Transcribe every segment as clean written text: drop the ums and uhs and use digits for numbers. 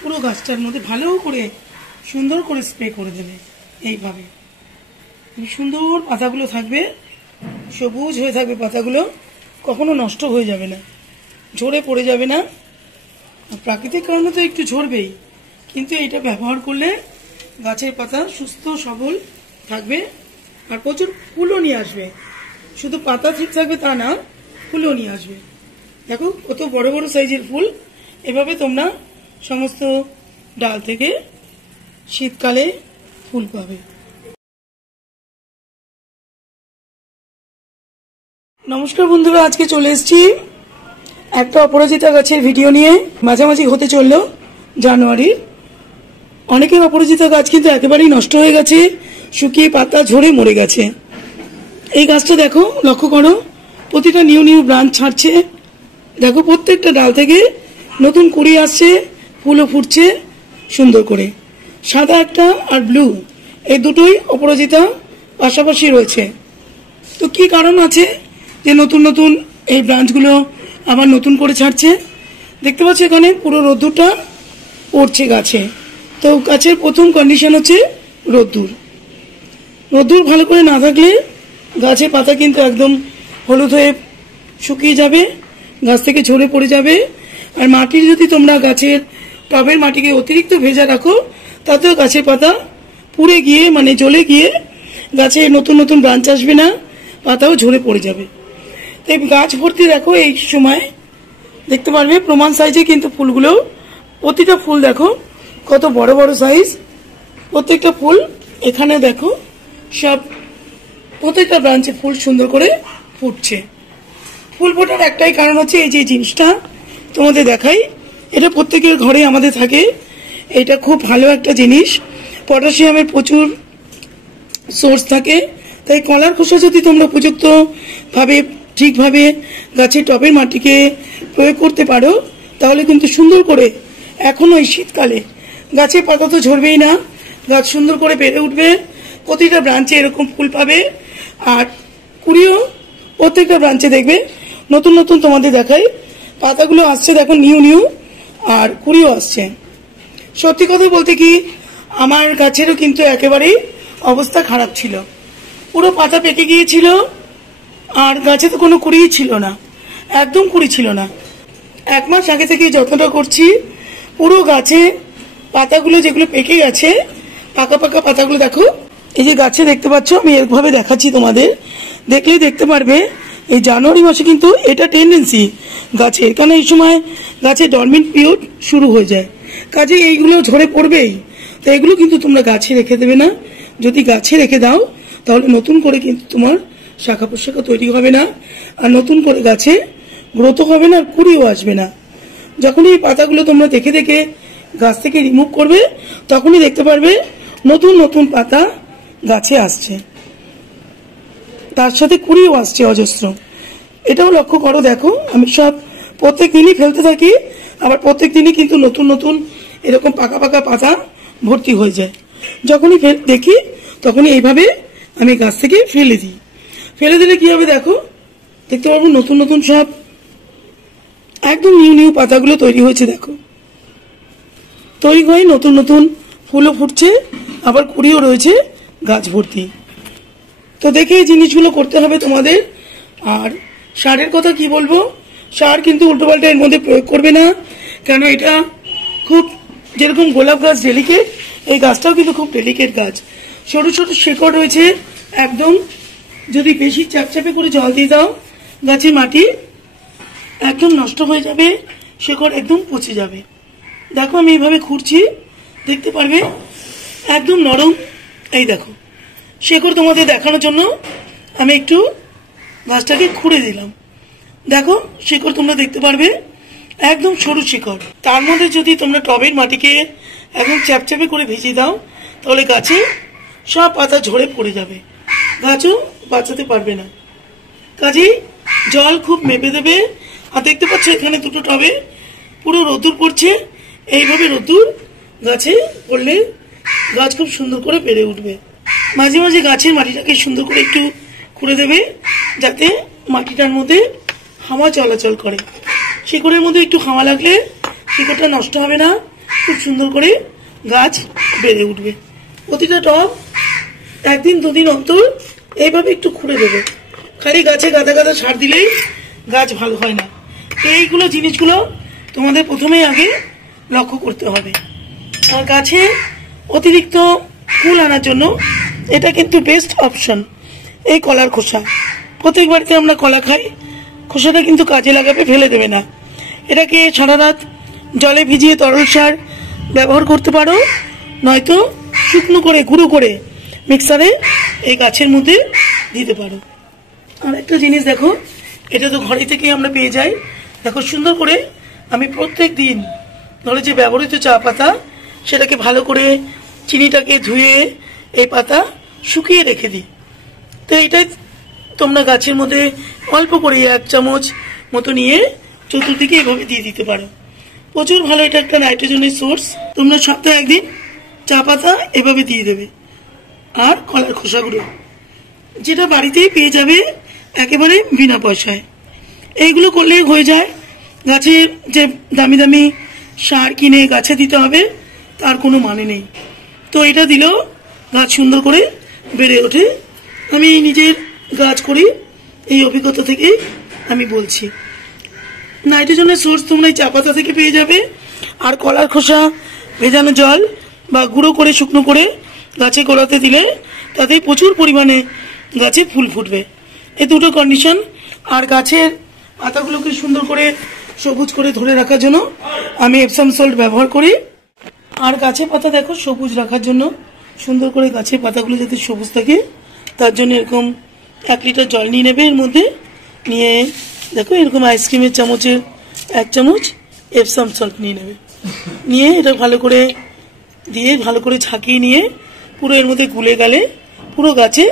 পুরো গাছটার মধ্যে ভালো করে সুন্দর করে স্প্রে করে দেবে। এইভাবে সুন্দর পাতাগুলো থাকবে, সবুজ হয়ে থাকবে পাতাগুলো, কখনো নষ্ট হয়ে যাবে না, ঝরে পড়ে যাবে না। প্রাকৃতিক কারণে তো একটু ঝরবেই, কিন্তু এটা ব্যবহার করলে গাছের পাতা সুস্থ সবল থাকবে আর প্রচুর ফুলও নিয়ে আসবে। শুধু পাতা ঠিক থাকবে তা না, ফুলও নিয়ে আসবে। দেখো কত বড় বড় সাইজের ফুল। এভাবে তোমরা সমস্ত ডাল থেকে শীতকালে ফুল পাবে। নমস্কার বন্ধুরা, আজকে চলে এসেছি একটা অপরাজিতা গাছের ভিডিও নিয়ে। মাঝামাঝি হতে চললো জানুয়ারি। অনেকের অপরাজিতা গাছ কিন্তু একেবারেই নষ্ট হয়ে গেছে, শুকিয়ে পাতা ঝরে মরে গেছে। এই গাছটা দেখো, লক্ষ্য করো, প্রতিটা নিউ নিউ ব্রাঞ্চ ছাড়ছে। দেখো প্রত্যেকটা ডাল থেকে নতুন কুড়ি আসছে, ফুলও ফুটছে সুন্দর করে। সাদা একটা আর ব্লু, এই দুটোই অপরাজিতা পাশাপাশি রয়েছে। তো কি কারণ আছে যে নতুন নতুন এই ব্রাঞ্চগুলো আবার নতুন করে ছাড়ছে? দেখতে পাচ্ছ এখানে পুরো রোদ্দুরটা পড়ছে গাছে। তো গাছের প্রথম কন্ডিশন হচ্ছে রোদ্দুর। রোদ্দুর ভালো করে না থাকলে গাছের পাতা কিন্তু একদম হলুদ হয়ে শুকিয়ে যাবে, গাছ থেকে ঝরে পড়ে যাবে। আর মাটির যদি তোমরা গাছের টবের মাটিকে অতিরিক্ত ভেজা রাখো, তাতেও গাছের পাতা পুড়ে গিয়ে মানে জ্বলে গিয়ে গাছে নতুন নতুন ব্রাঞ্চ আসবে না, পাতাও ঝরে পড়ে যাবে। তাই গাছ ভর্তি দেখো, এই সময় দেখতে পারবে প্রমাণ সাইজে কিন্তু ফুলগুলো, প্রতিটা ফুল দেখো কত বড় বড় সাইজ, প্রত্যেকটা ফুল। এখানে দেখো সব প্রত্যেকটা ব্রাঞ্চে ফুল সুন্দর করে ফুটছে। ফুল ফোটার একটাই কারণ হচ্ছে এই যে জিনিসটা তোমাদের দেখাই, এটা প্রত্যেকের ঘরে আমাদের থাকে। এটা খুব ভালো একটা জিনিস, পটাশিয়ামের প্রচুর সোর্স থাকে। তাই কলার খোসা যদি তোমরা উপযুক্ত ভাবে ঠিকভাবে গাছের টবের মাটিকে প্রয়োগ করতে পারো, তাহলে কিন্তু সুন্দর করে এখনো এই শীতকালে গাছের পাতা তো ঝরবেই না, গাছ সুন্দর করে বেড়ে উঠবে। প্রতিটা ব্রাঞ্চে এরকম ফুল পাবে আর কুড়িও প্রত্যেকটা ব্রাঞ্চে দেখবে নতুন নতুন। তোমাদের দেখাই পাতাগুলো আসছে দেখো নিউ নিউ, আর কুড়িও আসছে। সত্যি কথা বলতে কি, আমার গাছেরও কিন্তু একেবারেই অবস্থা খারাপ ছিল, পুরো পাতা পেকে গিয়েছিল আর গাছে তো কোনো কুড়িই ছিল না, একদম কুড়ি ছিল না। 1 মাস আগে থেকে যত্নটা করছি, পুরো গাছে পাতাগুলো যেগুলো পেকে গেছে, পাকা পাকা পাতাগুলো দেখো এই যে গাছে দেখতে পাচ্ছ। আমি এভাবে দেখাচ্ছি তোমাদের, দেখলেই দেখতে পারবে। এই জানুয়ারি মাসে কিন্তু এটা টেন্ডেন্সি গাছের, কারণ এই সময় গাছে ডরমেন্ট পিরিয়ড শুরু হয়ে যায়, কাজে এইগুলো ঝরে পড়বেই। তো এগুলো কিন্তু তোমরা গাছে রেখে দেবে না। যদি গাছে রেখে দাও তাহলে নতুন করে কিন্তু তোমার শাখা প্রশাখা তৈরি হবে না, আর নতুন করে গাছে গ্রোথ হবে না, আর কুড়িও আসবে না। যখনই এই পাতাগুলো তোমরা দেখে দেখে গাছ থেকে রিমুভ করবে, তখনই দেখতে পারবে নতুন নতুন পাতা গাছে আসছে, তার সাথে কুড়িও আসছে অজস্র। এটাও লক্ষ্য করো, দেখো আমি সব প্রত্যেক দিনই ফেলতে থাকি, আবার প্রত্যেক দিনই কিন্তু নতুন নতুন এরকম পাকা পাকা পাতা ভর্তি হয়ে যায়। যখনই দেখি তখনই এইভাবে আমি গাছ থেকে ফেলে দিই। ফেলে দিলে কি হবে দেখো, দেখতে পারবো নতুন নতুন সব একদম নিউ নিউ পাতাগুলো তৈরি হয়েছে। দেখো তৈরি হয়ে নতুন নতুন ফুলও ফুটছে, আবার কুড়িও রয়েছে গাছ ভর্তি। তো দেখে এই জিনিসগুলো করতে হবে তোমাদের। আর সারের কথা কি বলবো, সার কিন্তু উল্টোপাল্টা এর মধ্যে প্রয়োগ করবে না, কেন এটা খুব, যেরকম গোলাপ গাছ ডেলিকেট, এই গাছটাও কিন্তু খুব ডেলিকেট গাছ। ছোট ছোট শেকড় রয়েছে একদম, যদি বেশি চাপচাপে করে জল দিয়ে দাও গাছের মাটি একদম নষ্ট হয়ে যাবে, শেকড় একদম পচে যাবে। দেখো আমি এইভাবে খুঁড়ছি, দেখতে পারবে একদম নরম। এই দেখো শেকড় তোমাদের দেখানোর জন্য আমি একটু গাছটাকে খুঁড়ে দিলাম। দেখো শিকড় তোমরা দেখতে পারবে একদম সরু শিকড়। তার মধ্যে যদি তোমরা টবের মাটিকে একদম চ্যাপচ্যাপে করে ভিজিয়ে দাও, তাহলে গাছে সব পাতা ঝরে পড়ে যাবে, গাছও বাঁচাতে পারবে না। কাজেই জল খুব মেপে দেবে। আর দেখতে পাচ্ছ এখানে দুটো টবে পুরো রোদ্দুর পড়ছে, এইভাবে রোদ্দুর গাছে পড়লে গাছ খুব সুন্দর করে বেড়ে উঠবে। মাঝে মাঝে গাছের মাটিটাকে সুন্দর করে একটু খুঁড়ে দেবে, যাতে মাটিটার মধ্যে হাওয়া চলাচল করে। শিকড়ের মধ্যে একটু হাওয়া লাগলে শিকড়টা নষ্ট হবে না, খুব সুন্দর করে গাছ বেড়ে উঠবে। প্রতিটা টব একদিন দুদিন অন্তর এইভাবে একটু খুঁড়ে দেবে। খালি গাছে গাদা গাদা সার দিলেই গাছ ভালো হয় না। এইগুলো জিনিসগুলো তোমাদের প্রথমেই আগে লক্ষ্য করতে হবে। আর গাছে অতিরিক্ত ফুল আনার জন্য এটা কিন্তু বেস্ট অপশন। এই কলার খোসা, প্রত্যেক বাড়িতে আমরা কলা খাই, খোসাটা কিন্তু কাজে লাগাবে, ফেলে দেবে না। এটাকে সারা রাত জলে ভিজিয়ে তরল সার ব্যবহার করতে পারো, নয়তো শুকনো করে গুঁড়ো করে মিক্সারে এই গাছের মধ্যে দিতে পারো। আর একটা জিনিস দেখো, এটা তো ঘরে থেকে আমরা পেয়ে যাই। দেখো সুন্দর করে আমি প্রত্যেক দিন ধরো যে ব্যবহৃত চা পাতা, সেটাকে ভালো করে চিনিটাকে ধুয়ে এই পাতা শুকিয়ে রেখে দিই। তো এইটাই তোমরা গাছের মধ্যে অল্প করে 1 চামচ মতো নিয়ে চতুর্দিকে এভাবে দিয়ে দিতে পারো। প্রচুর ভালো, এটা একটা নাইট্রোজেনের সোর্স। তোমরা সপ্তাহে একদিন চা পাতা এভাবে দিয়ে দেবে। আর কলার খোসাগুলো যেটা বাড়িতেই পেয়ে যাবে একেবারে বিনা পয়সায়। এইগুলো করলেই হয়ে যায়। গাছের যে দামি দামি সার কিনে গাছে দিতে হবে তার কোনো মানে নেই। তো এটা দিলেও গাছ সুন্দর করে বেড়ে ওঠে। আমি নিজের গাছ করি, এই অভিজ্ঞতা থেকেই আমি বলছি। নাইট্রোজেনের সোর্স তোমরা এই চা পাতা থেকে পেয়ে যাবে। আর কলার খোসা ভেজানো জল বা গুঁড়ো করে শুকনো করে গাছে গোড়াতে দিলে তাতেই প্রচুর পরিমাণে গাছে ফুল ফুটবে। এই দুটো কন্ডিশন। আর গাছের পাতাগুলোকে সুন্দর করে সবুজ করে ধরে রাখার জন্য আমি এপসাম সল্ট ব্যবহার করি। আর গাছের পাতা দেখো সবুজ রাখার জন্য, সুন্দর করে গাছের পাতাগুলো যাতে সবুজ থাকে তার জন্য এরকম 1 লিটার জল নিয়ে নেবে। এর মধ্যে নিয়ে দেখো এরকম আইসক্রিমের চামচের 1 চামচ এপসাম সল্ট নিয়ে নেবে। নিয়ে এটা ভালো করে দিয়ে ভালো করে ঝাঁকিয়ে নিয়ে পুরো এর মধ্যে গুলে গেলে পুরো গাছে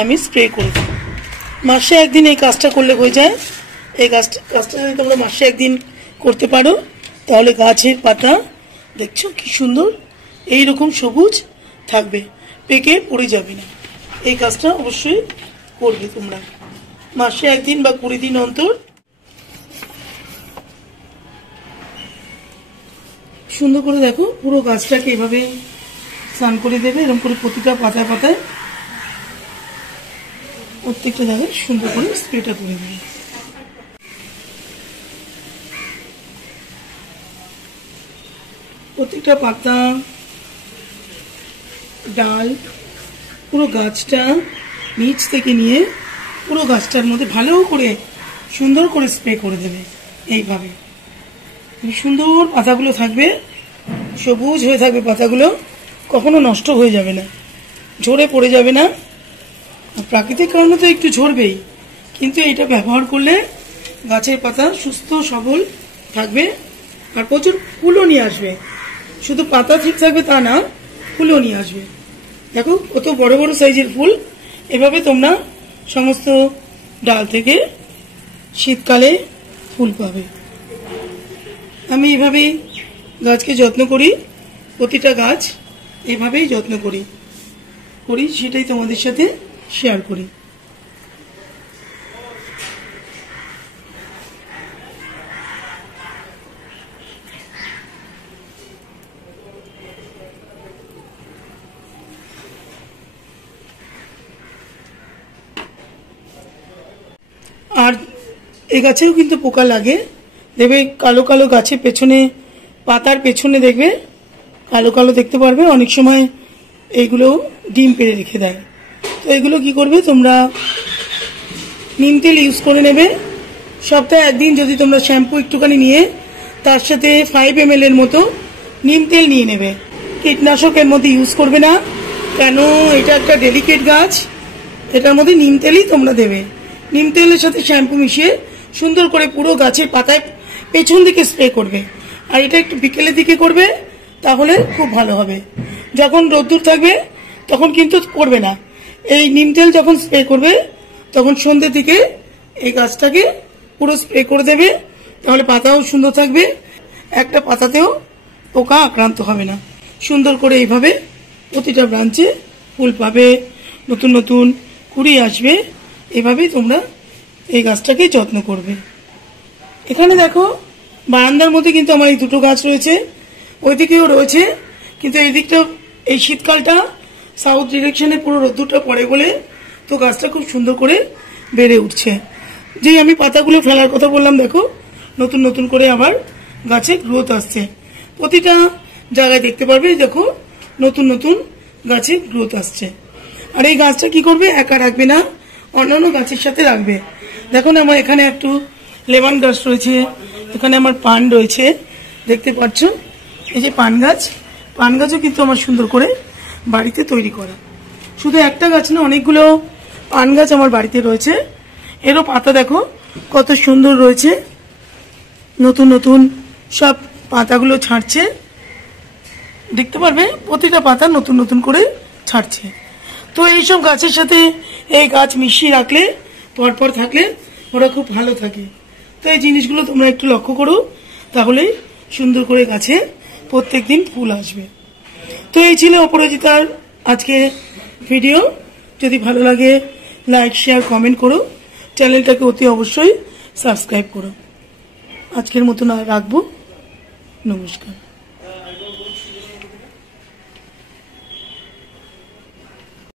আমি স্প্রে করে দেবো। মাসে একদিন এই কাজটা করলে হয়ে যায়। এই কাজটা যদি তোমরা মাসে একদিন করতে পারো তাহলে গাছের পাতা দেখছো কি সুন্দর এইরকম সবুজ থাকবে, পেকে পড়ে যাবে না। এই কাজটা অবশ্যই করবে তোমরা মাসে একদিন বা 20 দিন অন্তর। সুন্দর করে দেখো পুরো গাছটাকে এভাবে স্নান করে দেবে। এরকম করে প্রতিটা পাতায় পাতায় প্রত্যেকটা জায়গায় সুন্দর করে স্প্রেটা করে দেবে। প্রত্যেকটা পাতা ডাল পুরো গাছটা নিচ থেকে নিয়ে পুরো গাছটার মধ্যে ভালো করে সুন্দর করে স্প্রে করে দেবে। এইভাবে সুন্দর পাতাগুলো থাকবে, সবুজ হয়ে থাকবে পাতাগুলো, কখনো নষ্ট হয়ে যাবে না, ঝরে পড়ে যাবে না। প্রাকৃতিক কারণে তো একটু ঝরবেই, কিন্তু এটা ব্যবহার করলে গাছের পাতা সুস্থ সবল থাকবে আর প্রচুর ফুলও নিয়ে আসবে। শুধু পাতা ঠিক থাকবে তা না, ফুলও নিয়ে আসবে। দেখো কত বড় বড় সাইজের ফুল। এভাবে তোমরা সমস্ত ডাল থেকে শীতকালে ফুল পাবে। আমি এভাবেই গাছকে যত্ন করি, প্রতিটা গাছ এভাবেই যত্ন করি সেটাই তোমাদের সাথে শেয়ার করি। আর এই গাছেও কিন্তু পোকা লাগে, দেখবে কালো কালো গাছের পেছনে, পাতার পেছনে দেখবে কালো কালো দেখতে পারবে। অনেক সময় এইগুলো ডিম পেড়ে রেখে দেয়। তো এগুলো কি করবে তোমরা, নিম তেল ইউজ করে নেবে। সপ্তাহে একদিন যদি তোমরা শ্যাম্পু একটুখানি নিয়ে তার সাথে 5 ml এর মতো নিম তেল নিয়ে নেবে। কীটনাশক এর মধ্যে ইউজ করবে না, কেন এটা একটা ডেলিকেট গাছ, এটার মধ্যে নিম তেলই তোমরা দেবে। নিম তেলের সাথে শ্যাম্পু মিশিয়ে সুন্দর করে পুরো গাছের পাতায় পেছন দিকে স্প্রে করবে। আর এটা একটু বিকেলের দিকে করবে, তাহলে খুব ভালো হবে। যখন রোদ্দুর থাকবে তখন কিন্তু করবে না। এই নিম তেল যখন স্প্রে করবে তখন সন্ধ্যের দিকে এই গাছটাকে পুরো স্প্রে করে দেবে, তাহলে পাতাও সুন্দর থাকবে, একটা পাতাতেও পোকা আক্রান্ত হবে না। সুন্দর করে এইভাবে প্রতিটা ব্রাঞ্চে ফুল পাবে, নতুন নতুন কুড়ি আসবে। এভাবেই তোমরা এই গাছটাকে যত্ন করবে। এখানে দেখো বারান্দার মধ্যে কিন্তু আমার এই দুটো গাছ রয়েছে। ওইদিকেও রয়েছে, কিন্তু এই দিকটা এই শীতকালটা সাউথ ডিরেকশনে পুরো রোদ্দুরটা পড়ে বলে তো গাছটা খুব সুন্দর করে বেড়ে উঠছে। যেই আমি পাতাগুলো ফেলার কথা বললাম, দেখো নতুন নতুন করে আবার গাছে গ্রোথ আসছে। প্রতিটা জায়গায় দেখতে পারবে, দেখো নতুন নতুন গাছে গ্রোথ আসছে। আর এই গাছটা কি করবে, একা রাখবে না, অন্যান্য গাছের সাথে রাখবে। দেখুন আমার এখানে একটু লেমন গাছ রয়েছে, এখানে আমার পান রয়েছে, দেখতে পাচ্ছ এই যে পান গাছও কিন্তু আমার সুন্দর করে বাড়িতে তৈরি করা। শুধু একটা গাছ না, অনেকগুলো পান গাছ আমার বাড়িতে রয়েছে। এরও পাতা দেখো কত সুন্দর রয়েছে, নতুন নতুন সব পাতাগুলো ছাড়ছে, দেখতে পারবে প্রতিটা পাতা নতুন নতুন করে ছাড়ছে। তো এইসব গাছের সাথে এই গাছ মিশিয়ে রাখলে, পরপর থাকলে ওরা খুব ভালো থাকে। তো এই জিনিসগুলো তোমরা একটু লক্ষ্য করো, তাহলে সুন্দর করে গাছে প্রত্যেক দিন ফুল আসবে। তো এই ছিল অপরাজিতার আজকে ভিডিও। যদি ভালো লাগে লাইক শেয়ার কমেন্ট করো, চ্যানেলটাকে অতি অবশ্যই সাবস্ক্রাইব করো। আজকের মতো রাখবো, নমস্কার।